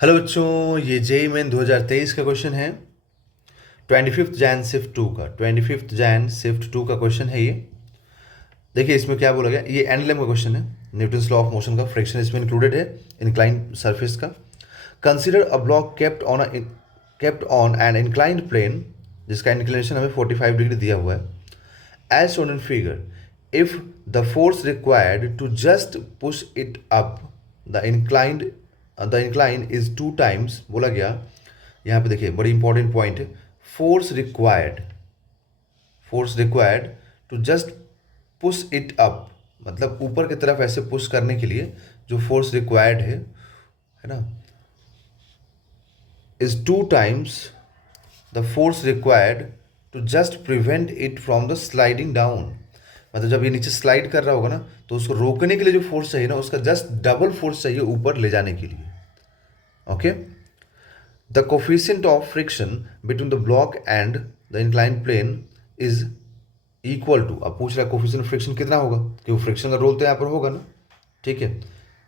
Hello बच्चों, ये JEE main 2023 का क्वेश्चन है। 25 जैन शिफ्ट टू का क्वेश्चन है ये। देखिए इसमें क्या बोला गया, ये एंड लेम का क्वेश्चन है। न्यूटन्स लॉ ऑफ मोशन का फ्रिक्शन इसमें इंक्लूडेड है, इंक्लाइंड सरफेस का। Consider a block kept on an inclined plane, जिसका इंक्लिनेशन हमें 45 डिग्री दिया हुआ है। As shown in figure, if the force required to just push it up the incline is 2 times, बोला गया। यहाँ पे देखिए बड़ी इंपॉर्टेंट पॉइंट है। Force required to just push it up, मतलब ऊपर की तरफ ऐसे पुश करने के लिए जो फोर्स रिक्वायर्ड है ना, is 2 times the force required to just prevent it from the sliding down. मतलब जब ये नीचे स्लाइड कर रहा होगा ना, तो उसको रोकने के लिए जो फोर्स चाहिए ना, उसका जस्ट डबल फोर्स चाहिए ऊपर ले जाने के लिए। Okay, the coefficient of friction between the block and the inclined plane is equal to. अब पूछ रहा है कोफिशिएंट फ्रिक्शन कितना होगा, क्योंकि फ्रिक्शन का रोल तो यहाँ पर होगा ना। ठीक है,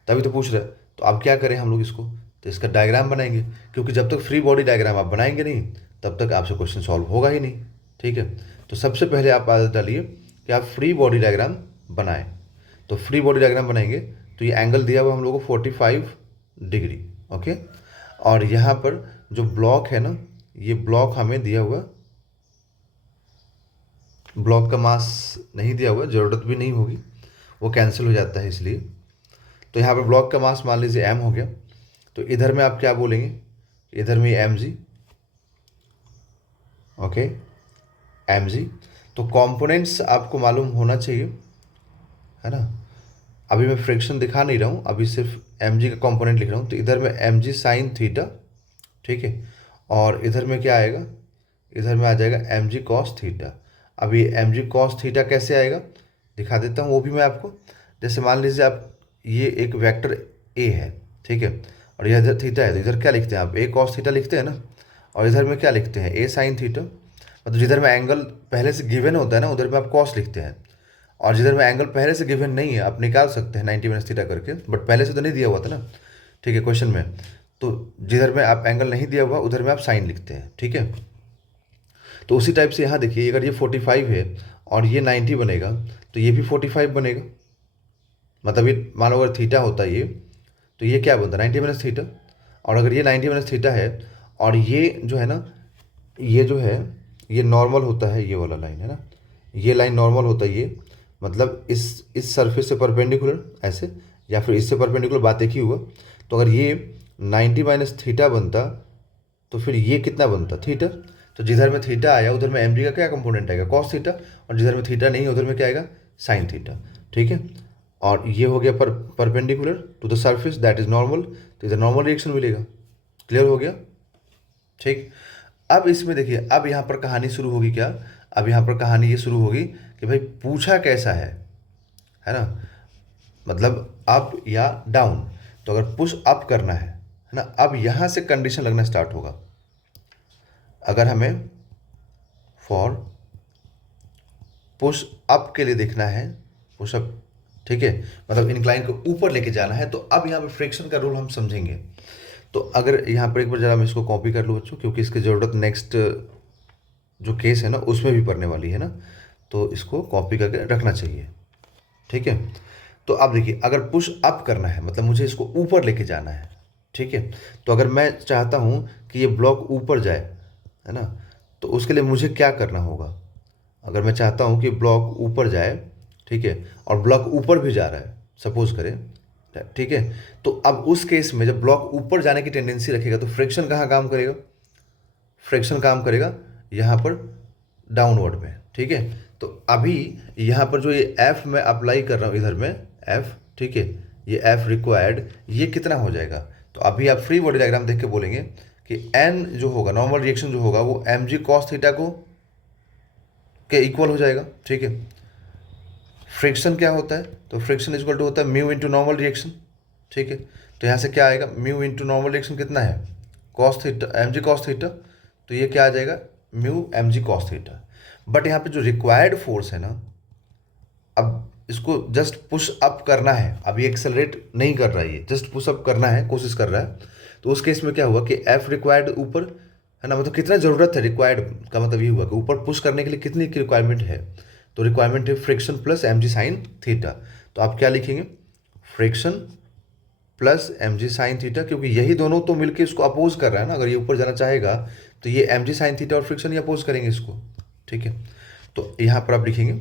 तभी तो पूछ रहा है। तो अब क्या करें हम लोग इसको, तो इसका डायग्राम बनाएंगे, क्योंकि जब तक फ्री बॉडी डायग्राम आप बनाएंगे नहीं, तब तक आपसे क्वेश्चन सॉल्व होगा ही नहीं। ठीक है, तो सबसे पहले आप आदत डालिए कि आप फ्री बॉडी डायग्राम बनाएं। तो फ्री बॉडी डायग्राम बनाएंगे तो ये एंगल दिया हुआ हम लोग को 45 डिग्री। ओके, और यहाँ पर जो ब्लॉक है ना, ये ब्लॉक हमें दिया हुआ, ब्लॉक का मास नहीं दिया हुआ, ज़रूरत भी नहीं होगी, वो कैंसिल हो जाता है इसलिए। तो यहाँ पर ब्लॉक का मास मान लीजिए m हो गया। तो इधर में आप क्या बोलेंगे, इधर में mg। Okay, mg। तो कंपोनेंट्स आपको मालूम होना चाहिए, है ना। अभी मैं फ्रिक्शन दिखा नहीं रहा हूँ, अभी सिर्फ mg का कंपोनेंट लिख रहा हूँ। तो इधर में mg साइन थीटा, ठीक है, और इधर में क्या आएगा, इधर में आ जाएगा mg कॉस थीटा। अब ये mg कॉस थीटा कैसे आएगा दिखा देता हूँ वो भी मैं आपको। जैसे मान लीजिए आप, ये एक वेक्टर a है, ठीक है, और यह इधर थीटा है, तो इधर क्या लिखते हैं आप, a कॉस थीटा लिखते हैं ना। और इधर में क्या लिखते हैं, a साइन थीटा। मतलब जिधर में एंगल पहले से गिवन होता है ना, उधर में आप कॉस लिखते हैं। और जिधर में एंगल पहले से गिवन नहीं है, आप निकाल सकते हैं 90 माइनस थीटा करके, बट पहले से तो नहीं दिया हुआ था ना। ठीक है, क्वेश्चन में तो जिधर में आप एंगल नहीं दिया हुआ, उधर में आप साइन लिखते हैं। ठीक है, तो उसी टाइप से यहाँ देखिए, अगर ये 45 है और ये 90 बनेगा, तो ये भी 45 बनेगा। मतलब ये मान लो अगर थीटा होता है ये, तो ये क्या बनता है 90 माइनस थीटा। और अगर ये 90 माइनस थीटा है, और ये जो है ना, ये जो है ये नॉर्मल होता है, ये वाला लाइन है ना, ये लाइन नॉर्मल होता है ये। मतलब इस सरफेस से परपेंडिकुलर ऐसे, या फिर इससे परपेंडिकुलर, बात एक ही हुआ। तो अगर ये 90 माइनस थीटा बनता, तो फिर ये कितना बनता, थीटा। तो जिधर में थीटा आया उधर में mg का क्या कंपोनेंट आएगा, कॉस थीटा। और जिधर में थीटा नहीं है उधर में क्या आएगा, साइन थीटा। ठीक है, और ये हो गया perpendicular to the surface that is normal, तो इधर नॉर्मल रिएक्शन मिलेगा। क्लियर हो गया। ठीक, अब इसमें देखिए, अब यहाँ पर कहानी शुरू होगी क्या, अब यहाँ पर कहानी ये शुरू होगी कि भाई पूछा कैसा है ना, मतलब अप या डाउन। तो अगर पुश अप करना है ना, अब यहाँ से कंडीशन लगना स्टार्ट होगा। अगर हमें फॉर पुश अप के लिए देखना है, पुशअप, ठीक है, मतलब इंक्लाइन को ऊपर लेके जाना है, तो अब यहाँ पे फ्रिक्शन का रूल हम समझेंगे। तो अगर यहाँ पर एक बार जरा मैं इसको कॉपी कर लूँ बच्चों, क्योंकि इसकी ज़रूरत नेक्स्ट जो केस है ना उसमें भी पड़ने वाली है ना, तो इसको कॉपी करके रखना चाहिए। ठीक है, तो अब देखिए, अगर पुश अप करना है मतलब मुझे इसको ऊपर लेके जाना है। ठीक है, तो अगर मैं चाहता हूँ कि ये ब्लॉक ऊपर जाए, है ना, तो उसके लिए मुझे क्या करना होगा। अगर मैं चाहता हूँ कि ब्लॉक ऊपर जाए, ठीक है, और ब्लॉक ऊपर भी जा रहा है, सपोज करें, ठीक है, तो अब उस केस में जब ब्लॉक ऊपर जाने की टेंडेंसी रखेगा, तो फ्रिक्शन कहाँ काम करेगा, फ्रिक्शन काम करेगा यहाँ पर डाउनवर्ड में। ठीक है, तो अभी यहाँ पर जो ये एफ मैं अप्लाई कर रहा हूँ इधर में एफ, ठीक है, ये एफ रिक्वायर्ड, ये कितना हो जाएगा। तो अभी आप फ्री बॉडी डायग्राम देख के बोलेंगे कि एन जो होगा, नॉर्मल रिएक्शन जो होगा, वो एम जी कॉस थीटा को के इक्वल हो जाएगा। ठीक है, फ्रिक्शन क्या होता है, तो फ्रिक्शन इक्वल टू होता है म्यू इंटू नॉर्मल रिएक्शन। ठीक है, तो यहाँ से क्या आएगा, म्यू इंटू नॉर्मल रिएक्शन कितना है, cos theta, M G cos theta. तो ये क्या आ जाएगा, mu M G cos theta. But यहाँ पे जो रिक्वायर्ड फोर्स है ना, अब इसको जस्ट पुश अप करना है, अभी एक्सेलरेट नहीं कर रहा है, ये जस्ट पुश अप करना है, कोशिश कर रहा है। तो उस केस में क्या हुआ कि एफ रिक्वायर्ड ऊपर, है ना, मतलब कितना ज़रूरत है, रिक्वायर्ड का मतलब ये हुआ कि ऊपर पुश करने के लिए कितनी की रिक्वायरमेंट है। तो रिक्वायरमेंट है friction plus M G sine theta. तो आप क्या लिखेंगे, friction plus M G sine theta, क्योंकि यही दोनों तो मिलकर इसको अपोज कर रहा है ना। अगर ये ऊपर जाना चाहेगा तो ये एम जी साइन थीटा और फ्रिक्शन ही अपोज करेंगे इसको, ठीक है। तो यहाँ पर आप लिखेंगे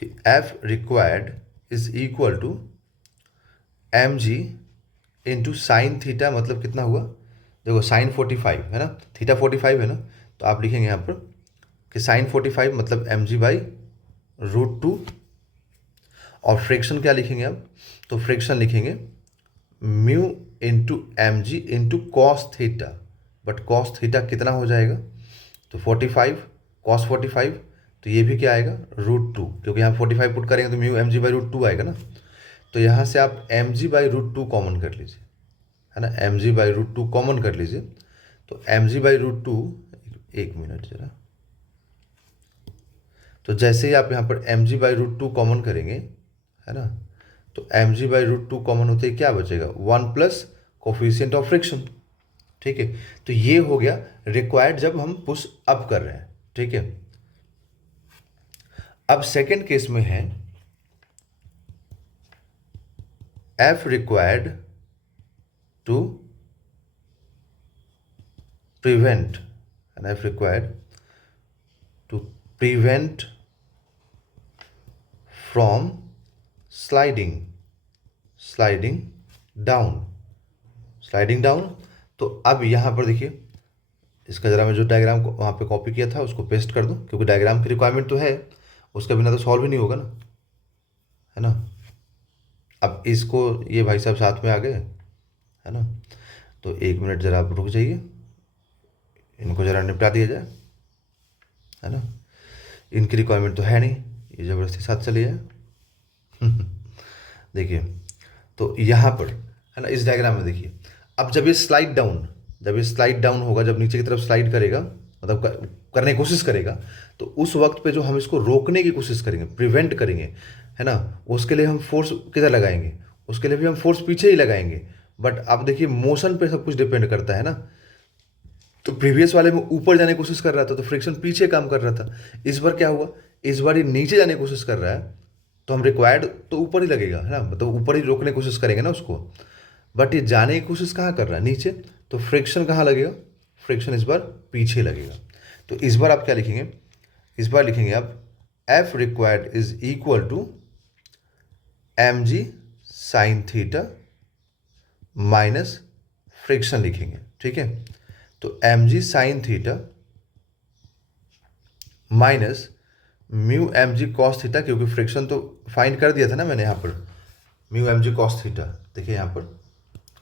कि F required is equal to M G into sine theta, मतलब कितना हुआ, देखो साइन 45 है ना, थीटा 45 है ना, तो आप लिखेंगे यहाँ पर कि साइन 45 मतलब एम जी बाई √2। और फ्रिक्शन क्या लिखेंगे आप, तो फ्रिक्शन लिखेंगे mu into M G into cos theta, but cos theta कितना हो जाएगा, तो 45 कॉस 45, तो ये भी क्या आएगा √2, क्योंकि यहाँ 45 पुट करेंगे तो म्यू एम जी बाई √2 आएगा ना। तो यहाँ से आप एम जी बाई √2 कॉमन कर लीजिए, है ना, एम जी बाई √2 कॉमन कर लीजिए। तो एम जी बाई √2, एक मिनट जरा, तो जैसे ही आप यहाँ पर एम जी बाई √2 कॉमन करेंगे, है ना, तो एम जी बाई √2 कॉमन होते ही क्या बचेगा, 1 प्लस कोफिशिएंट ऑफ फ्रिक्शन, ठीक है। तो ये हो गया रिक्वायर्ड जब हम पुश अप कर रहे हैं, ठीक है। अब सेकेंड केस में है F required to prevent, and F required to prevent from sliding down। तो अब यहाँ पर देखिए, इसका ज़रा मैं जो डायग्राम को वहाँ पे कॉपी किया था उसको पेस्ट कर दूँ, क्योंकि डायग्राम की रिक्वायरमेंट तो है, उसके बिना तो सॉल्व ही नहीं होगा ना, है ना। अब इसको ये भाई साहब साथ में आ गए, है ना, तो एक मिनट ज़रा आप रुक जाइए, इनको ज़रा निपटा दिया जाए, है ना। इनकी रिक्वायरमेंट तो है नहीं, ये ज़बरदस्ती साथ चले जाए। देखिए, तो यहाँ पर, है ना, इस डायग्राम में देखिए, अब जब ये स्लाइड डाउन होगा, जब नीचे की तरफ स्लाइड करेगा, मतलब करने की कोशिश करेगा, तो उस वक्त पे जो हम इसको रोकने की कोशिश करेंगे, प्रिवेंट करेंगे, है ना, उसके लिए हम फोर्स किधर लगाएंगे, उसके लिए भी हम फोर्स पीछे ही लगाएंगे। बट अब देखिए मोशन पे सब कुछ डिपेंड करता है ना। तो प्रीवियस वाले में ऊपर जाने की कोशिश कर रहा था तो फ्रिक्शन पीछे काम कर रहा था, इस बार क्या हुआ, इस बार ये नीचे जाने की कोशिश कर रहा है, तो हम रिक्वायर्ड तो ऊपर ही लगेगा, है ना, मतलब ऊपर ही रोकने की कोशिश करेंगे ना उसको। बट ये जाने की कोशिश कहाँ कर रहा है, नीचे, तो फ्रिक्शन कहाँ लगेगा, फ्रिक्शन इस बार पीछे लगेगा। तो इस बार आप क्या लिखेंगे, इस बार लिखेंगे आप F required is equal to M G sine theta minus friction लिखेंगे, ठीक है। तो M G sine theta minus mu M G cos theta, क्योंकि फ्रिक्शन तो फाइंड कर दिया था ना मैंने यहाँ पर, mu M G cos theta, देखिए यहाँ पर,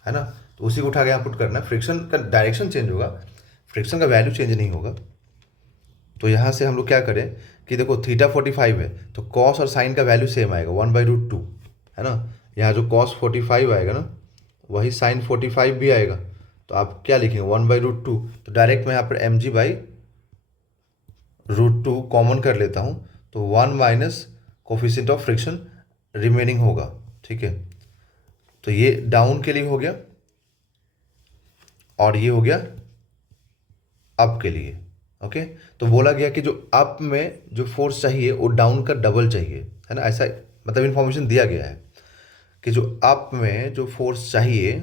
है ना, तो उसी को उठा के यहाँ पुट करना है। फ्रिक्शन का डायरेक्शन चेंज होगा, फ्रिक्शन का वैल्यू चेंज नहीं होगा। तो यहाँ से हम लोग क्या करें कि देखो थीटा 45 है, तो कॉस और साइन का वैल्यू सेम आएगा 1/√2, है ना। यहाँ जो कॉस 45 आएगा ना, वही साइन 45 भी आएगा। तो आप क्या लिखेंगे 1/√2, तो डायरेक्ट मैं यहाँ पर एम जी बाई √2 कॉमन कर लेता हूँ, तो 1 minus coefficient of friction remaining होगा, ठीक है। तो ये डाउन के लिए हो गया और ये हो गया अप के लिए, ओके। तो बोला गया कि जो अप में जो फोर्स चाहिए वो डाउन का डबल चाहिए, है ना, ऐसा मतलब इन्फॉर्मेशन दिया गया है कि जो अप में जो फोर्स चाहिए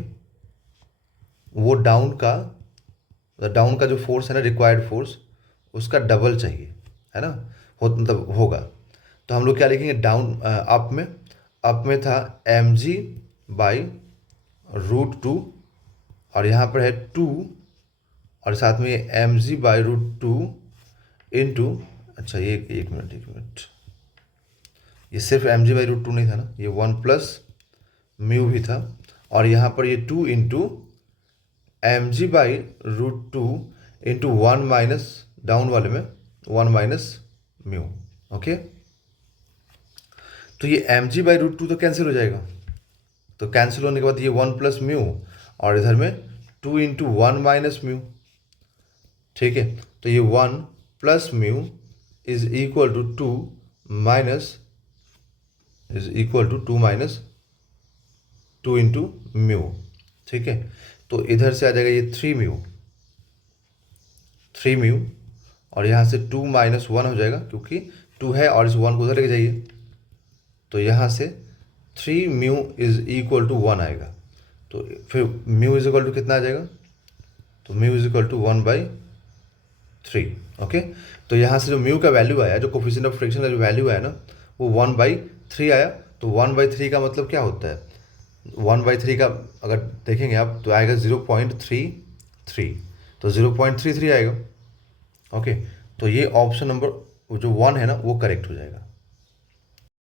वो डाउन का जो फोर्स है ना, रिक्वायर्ड फोर्स, उसका डबल चाहिए, है ना, मतलब होगा। तो हम लोग क्या लिखेंगे डाउन, अप में था एम जी बाई √2 और यहाँ पर है 2 और साथ में एम जी बाई √2 इंटू, अच्छा ये एक मिनट, ये सिर्फ एम जी बाई √2 नहीं था ना, ये 1 प्लस म्यू भी था, और यहाँ पर ये 2 into M G by √2 into 1 minus, down वाले में 1 माइनस म्यू, ओके। तो ये एम जी बाई √2 तो कैंसिल हो जाएगा, तो कैंसिल होने के बाद ये 1 प्लस म्यू और इधर में 2 इंटू 1 माइनस म्यू, ठीक है। तो ये 1 plus mu is equal to 2 minus, is equal to 2 minus 2 into mu, ठीक है, तो इधर से आ जाएगा ये 3 म्यू, और यहाँ से 2 माइनस 1 हो जाएगा, क्योंकि 2 है और इस 1 को उधर लेके जाइए, तो यहाँ से 3 म्यू इज इक्वल टू 1 आएगा। तो फिर म्यू इज इक्वल टू कितना आ जाएगा, तो mu is equal to 1/3। Okay, तो यहाँ से जो म्यू का वैल्यू आया, जो कोफिशिएंट ऑफ फ्रिक्शन का जो वैल्यू आया ना, वो 1/3 आया। तो 1/3 का मतलब क्या होता है, 1/3 का अगर देखेंगे आप तो आएगा 0.33, तो 0.33 आएगा। ओके, तो ये ऑप्शन नंबर जो 1 है ना वो करेक्ट हो जाएगा।